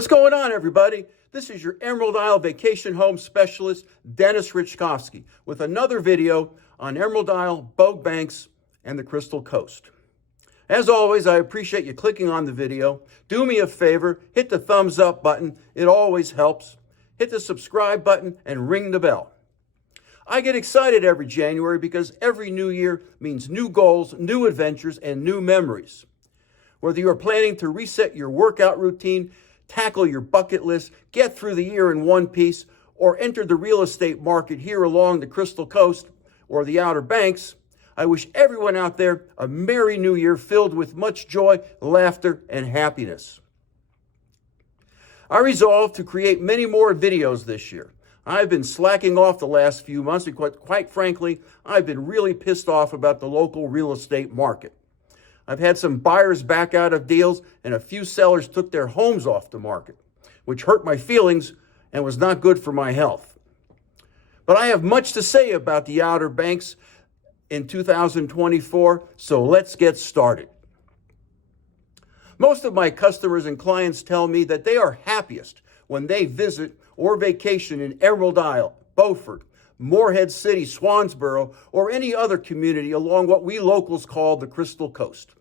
What's going on, everybody? This is your Emerald Isle Vacation Home Specialist, Dennis Richkovsky, with another video on Emerald Isle, Bogue Banks, and the Crystal Coast. As always, I appreciate you clicking on the video. Do me a favor, hit the thumbs up button. It always helps. Hit the subscribe button and ring the bell. I get excited every January because every new year means new goals, new adventures, and new memories. Whether you're planning to reset your workout routine, tackle your bucket list, get through the year in one piece, or enter the real estate market here along the Crystal Coast or the Outer Banks, I wish everyone out there a Merry New Year filled with much joy, laughter, and happiness. I resolved to create many more videos this year. I've been slacking off the last few months because, quite frankly, I've been really pissed off about the local real estate market. I've had some buyers back out of deals, and a few sellers took their homes off the market, which hurt my feelings and was not good for my health. But I have much to say about the Outer Banks in 2024, so let's get started. Most of my customers and clients tell me that they are happiest when they visit or vacation in Emerald Isle, Beaufort, Morehead City, Swansboro, or any other community along what we locals call the Crystal Coast.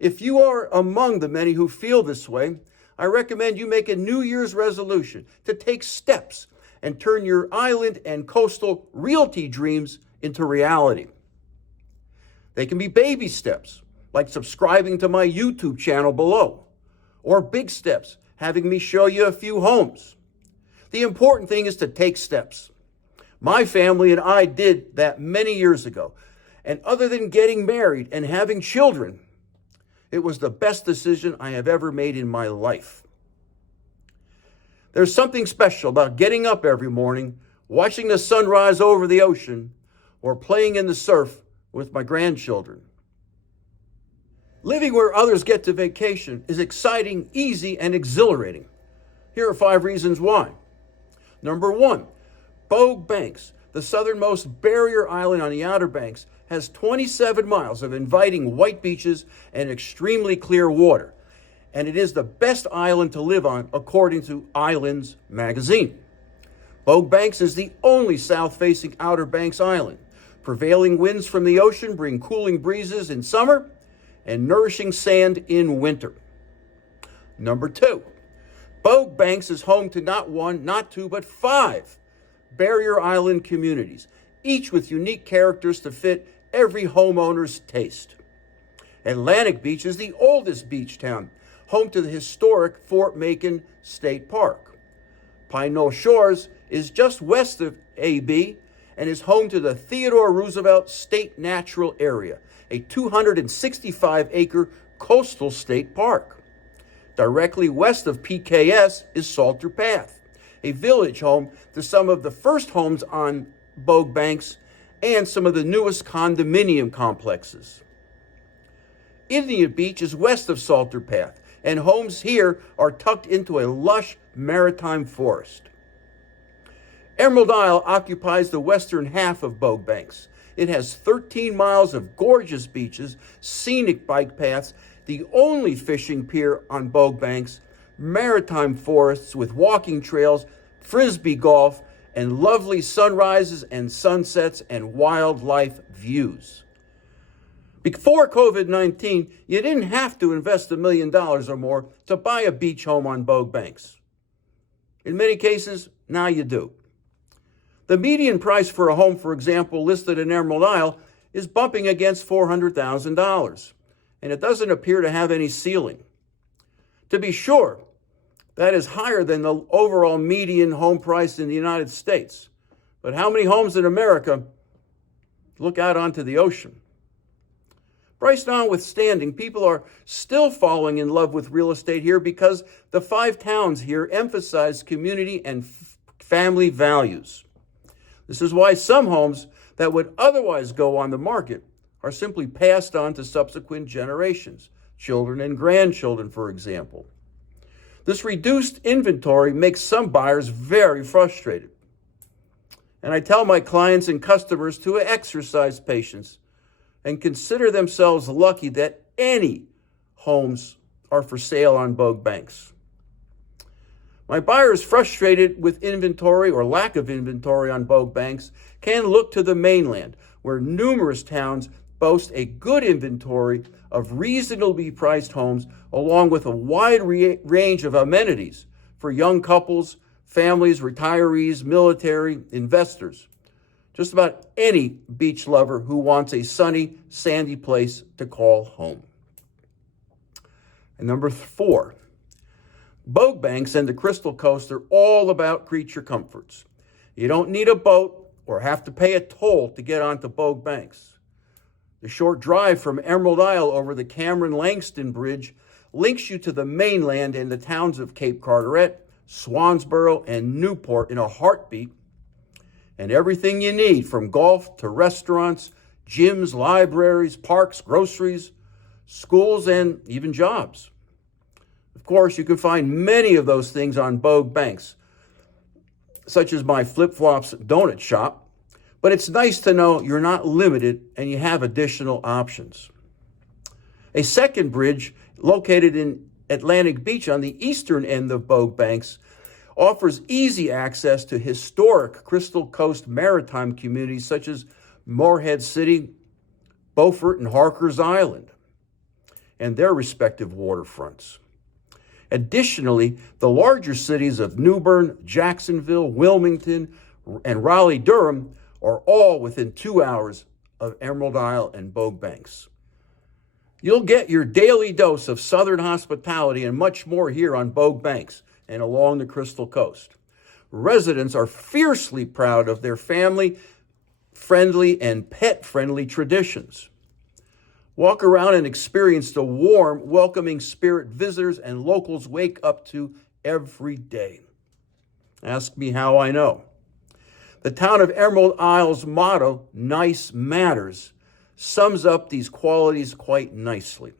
If you are among the many who feel this way, I recommend you make a New Year's resolution to take steps and turn your island and coastal realty dreams into reality. They can be baby steps, like subscribing to my YouTube channel below, or big steps, having me show you a few homes. The important thing is to take steps. My family and I did that many years ago, and other than getting married and having children, it was the best decision I have ever made in my life. There's something special about getting up every morning, watching the sun rise over the ocean, or playing in the surf with my grandchildren. Living where others get to vacation is exciting, easy, and exhilarating. Here are 5 reasons why. Number 1, Bogue Banks, the southernmost barrier island on the Outer Banks, has 27 miles of inviting white beaches and extremely clear water, and it is the best island to live on according to Islands magazine. Bogue Banks is the only south-facing Outer Banks island. Prevailing winds from the ocean bring cooling breezes in summer and nourishing sand in winter. Number 2, Bogue Banks is home to not 1, not 2, but 5 barrier island communities, each with unique characters to fit every homeowner's taste. Atlantic Beach is the oldest beach town, home to the historic Fort Macon State Park. Pine Knoll Shores is just west of AB and is home to the Theodore Roosevelt State Natural Area, a 265-acre coastal state park. Directly west of PKS is Salter Path, a village home to some of the first homes on Bogue Banks and some of the newest condominium complexes. Indian Beach is west of Salter Path, and homes here are tucked into a lush maritime forest. Emerald Isle occupies the western half of Bogue Banks. It has 13 miles of gorgeous beaches, scenic bike paths, the only fishing pier on Bogue Banks, maritime forests with walking trails, frisbee golf, and lovely sunrises and sunsets and wildlife views. Before COVID-19, you didn't have to invest $1 million or more to buy a beach home on Bogue Banks. In many cases, now you do. The median price for a home, for example, listed in Emerald Isle, is bumping against $400,000, and it doesn't appear to have any ceiling. To be sure, that is higher than the overall median home price in the United States. But how many homes in America look out onto the ocean? Price notwithstanding, people are still falling in love with real estate here because the 5 towns here emphasize community and family values. This is why some homes that would otherwise go on the market are simply passed on to subsequent generations, children and grandchildren, for example. This reduced inventory makes some buyers very frustrated. And I tell my clients and customers to exercise patience and consider themselves lucky that any homes are for sale on Bogue Banks. My buyers frustrated with inventory or lack of inventory on Bogue Banks can look to the mainland, where numerous towns boast a good inventory of reasonably priced homes, along with a wide range of amenities for young couples, families, retirees, military, investors. Just about any beach lover who wants a sunny, sandy place to call home. And number 4, Bogue Banks and the Crystal Coast are all about creature comforts. You don't need a boat or have to pay a toll to get onto Bogue Banks. The short drive from Emerald Isle over the Cameron-Langston Bridge links you to the mainland and the towns of Cape Carteret, Swansboro, and Newport in a heartbeat, and everything you need from golf to restaurants, gyms, libraries, parks, groceries, schools, and even jobs. Of course, you can find many of those things on Bogue Banks, such as my Flip Flops donut shop, but it's nice to know you're not limited and you have additional options. A second bridge located in Atlantic Beach on the eastern end of Bogue Banks offers easy access to historic Crystal Coast maritime communities such as Morehead City, Beaufort, and Harkers Island, and their respective waterfronts. Additionally, the larger cities of Newbern, Jacksonville, Wilmington, and Raleigh-Durham are all within 2 hours of Emerald Isle and Bogue Banks. You'll get your daily dose of Southern hospitality and much more here on Bogue Banks and along the Crystal Coast. Residents are fiercely proud of their family-friendly and pet-friendly traditions. Walk around and experience the warm, welcoming spirit visitors and locals wake up to every day. Ask me how I know. The town of Emerald Isle's motto, "Nice Matters," sums up these qualities quite nicely.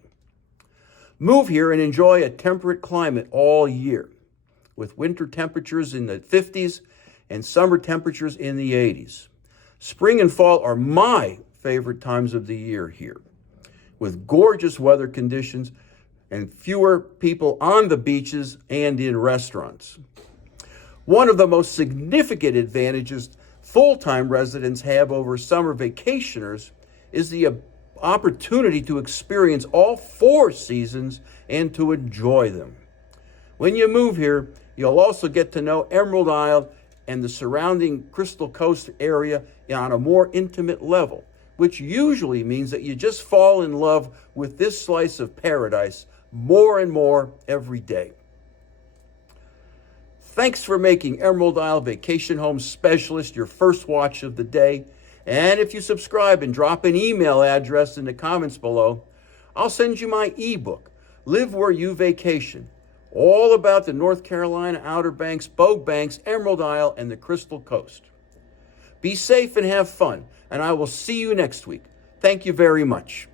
Move here and enjoy a temperate climate all year, with winter temperatures in the 50s and summer temperatures in the 80s. Spring and fall are my favorite times of the year here, with gorgeous weather conditions and fewer people on the beaches and in restaurants. One of the most significant advantages full-time residents have over summer vacationers is the opportunity to experience all 4 seasons and to enjoy them. When you move here, you'll also get to know Emerald Isle and the surrounding Crystal Coast area on a more intimate level, which usually means that you just fall in love with this slice of paradise more and more every day. Thanks for making Emerald Isle Vacation Home Specialist your first watch of the day. And if you subscribe and drop an email address in the comments below, I'll send you my ebook, Live Where You Vacation, all about the North Carolina Outer Banks, Bogue Banks, Emerald Isle, and the Crystal Coast. Be safe and have fun, and I will see you next week. Thank you very much.